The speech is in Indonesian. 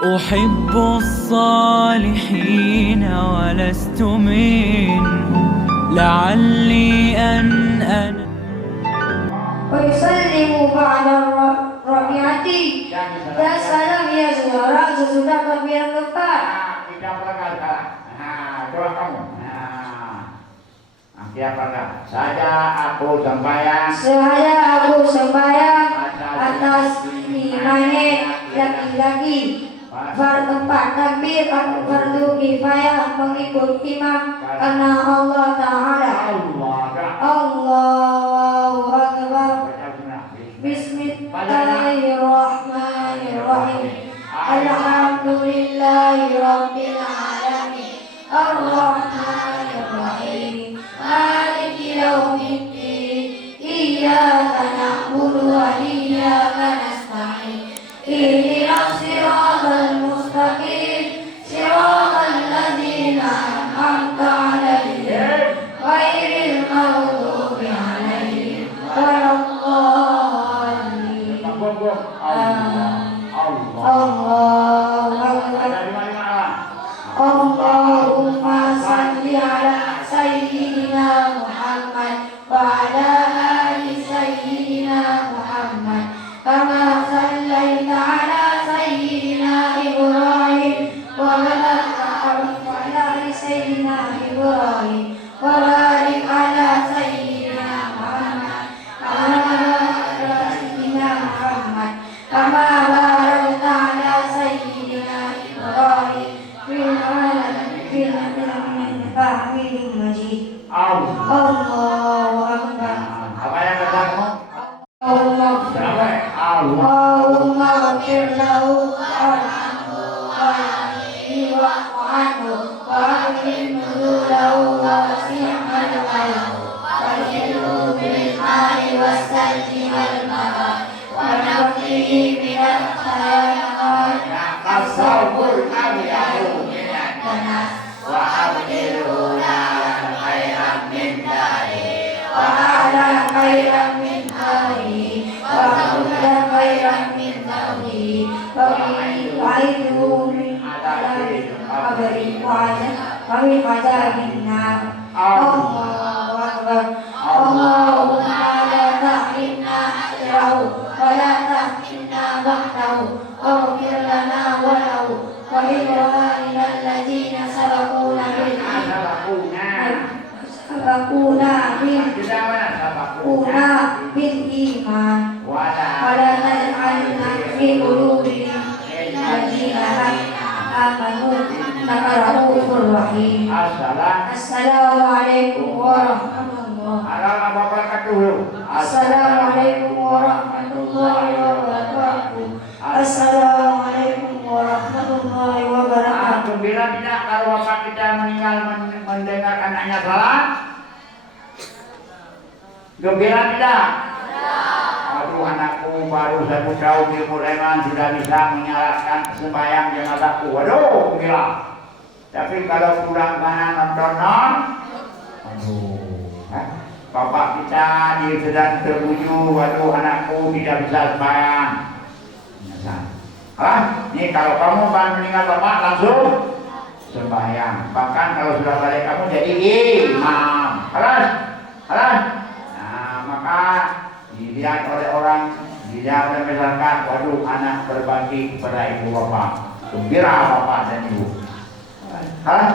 أحب الصالحين ولست منهم لعلي أن ويسلم بعد الرابعة dan salam ya saudara sesudah takbir keempat. Tidak pernah salah. Coba kamu. Tidak pernah. Saya aku sembahyang atas imannya laki-laki. Bertempat takbir fardu kifayah mengikut imam karena Allah Ta'ala. Allahu Akbar. Bismillahirrahmanirrahim. Alhamdulillahi Rabbil Alamin. Ar-Rahmanir-Rahim. Maliki yaumiddin. Iyyaka na'budu wa iyyaka nasta'in. Ihdinas siratal mustaqim. Siratal ladzina an'amta 'alaihim ghairil maghdubi 'alaihim waladdallin. Allahumma salli ala sayyidina Muhammad wa ala ali sayyidina Muhammad kama sallaita ala sayyidina Ibrahim wa ala ali sayyidina Ibrahim wa barik ala sayyidina Muhammad kama barakta ala sayyidina Ibrahim fil alamin Hamidum Majid. Allahu Akbar. Apa yang katamu? Allahumma ghfir lahu warhamhu wa'afihi wa'fu anhu wa'akrim nuzulahu wa'asi' madkhalahu wa'idhu bil ma'i was-salji wal barad wa naqqihi minal khayrat As-sawbul abyadu minan danas wa abdilhu lana khairan min dari wa ala khairan min hari wa ala khairan min dari wa idhu min adabi qabri wa min adabin nar. Allahu Akbar. Allahumma la tahrimna ajrahu wa la tahrimna ba'dahu waghfir lana wa lahu wa li'ikhwanina alladhina sabaquna bil iman wa la taj'alna fi qulubina alladhina amanu innaka ra'ufur rahim. Assalamualaikum warahmatullahi wabarakatuh. Assalamualaikum warahmatullahi wabarakatuh. Assalamualaikum warahmatullahi wabarakatuh. Gembira tidak kalau bapak kita meninggal mendengar anaknya salat? Gembira tidak? Aduh, anakku baru 1 tahun di Mulaiman sudah bisa menyalakan sembahyang jenazahku. Waduh, gila. Tapi kalau pulang mana nonton, aduh, bapak kita dia sedang terbuju. Waduh, anakku tidak bisa sembahyang. Nih kalau kamu kan meninggal bapak langsung sembahyang. Bahkan kalau sudah balik kamu jadi imam. Halas. Nah, maka dilihat oleh orang, dilihat oleh masyarakat, waduh anak berbagi kepada ibu bapak. Gembira bapak dan ibu. Halas.